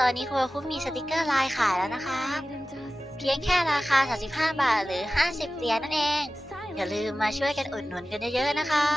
ตอนนี้ครัวคุ้มมีสติกเกอร์ลายขายแล้วนะคะ เพียงแค่ราคา 35 บาทหรือ 50 เหรียญนั่นเอง อย่าลืมมาช่วยกันอุดหนุนกันเยอะๆนะคะ